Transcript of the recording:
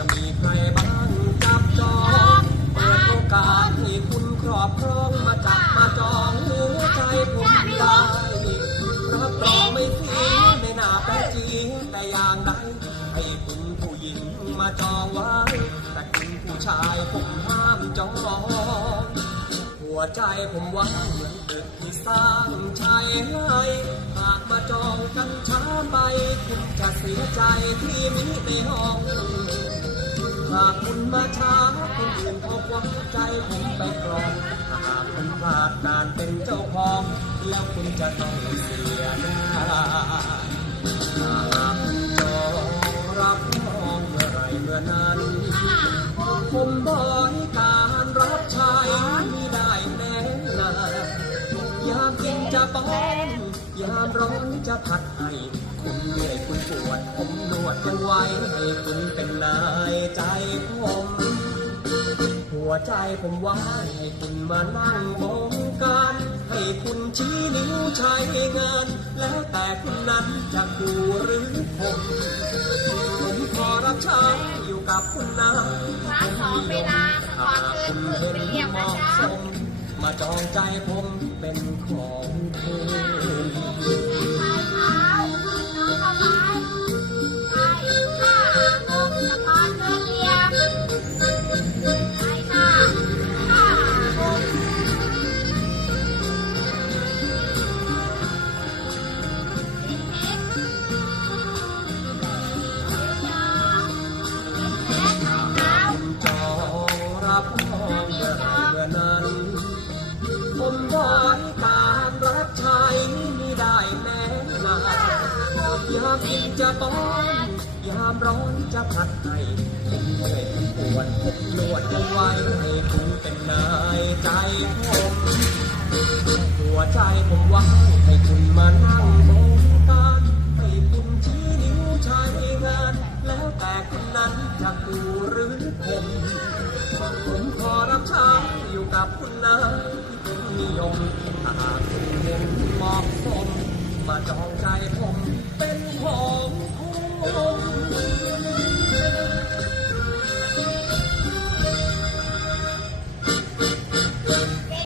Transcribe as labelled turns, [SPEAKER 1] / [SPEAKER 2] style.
[SPEAKER 1] จะมีใครบ้างจับจองเปิดโอกาสให้คุณครอบครองมาจับมาจองหัวใจผมได้รับรองไม่เสียไม่น่าแปลกจริงแต่อย่างใดให้คุณผู้หญิงมาจองไว้แต่คุณผู้ชายผมห้ามจองหัวใจผมว่างเหมือนตึกที่สร้างใช้ให้หากมาจองกันช้าไปคุณจะเสียใจที่มีในห้อง หากคุณมาช้าคนอื่นเขาหวังใจผมไปกรองหากคุณพลาดการเป็นเจ้าของ แล้วคุณจะต้องเสียหน้าหากคุณจองรับรองเมื่อไรเมื่อนั้นผมบริการรับใช้ไม่ได้แน่นานยามกินจะป้อน ยามร้อนจะผัดให้ คุณเหนื่อยคุณปวด ผมนวดยังไว้ให้คุณเป็นนายใจผม หัวใจผมว่างให้คุณมานั่งบงการให้คุณชี้นิ้วใช้งาน แล้วแต่คุณนั้นจะดูหรือผมผมขอรับใช้อยู่กับคุณนะ
[SPEAKER 2] คลาสสองเวลาสปอร์ตเกิน
[SPEAKER 1] คุณ
[SPEAKER 2] ไป
[SPEAKER 1] เห็น
[SPEAKER 2] เรียก
[SPEAKER 1] เห
[SPEAKER 2] นะ
[SPEAKER 1] มาะ
[SPEAKER 2] จ๊ะ
[SPEAKER 1] สมมาจองใจผมเป็นของคุณ
[SPEAKER 2] ยา
[SPEAKER 1] มกินจะป้อนยามร้อนจะผัดให้ผมเหนื่อยผมปวดผมนวดยังไว้ให้คุณเป็นนายใจผมหัวใจผมว่างให้คุณมานั่งบงการให้คุณชี้นิ้วใช้งาน แล้วแต่คุณนั้นจะดูหรือผมผมขอรับใช้อยู่กับคุณนะที่ผมนิยมถ้าหากคุณเห็นเหมาะสม มาจองใจผมเป็นของคุณ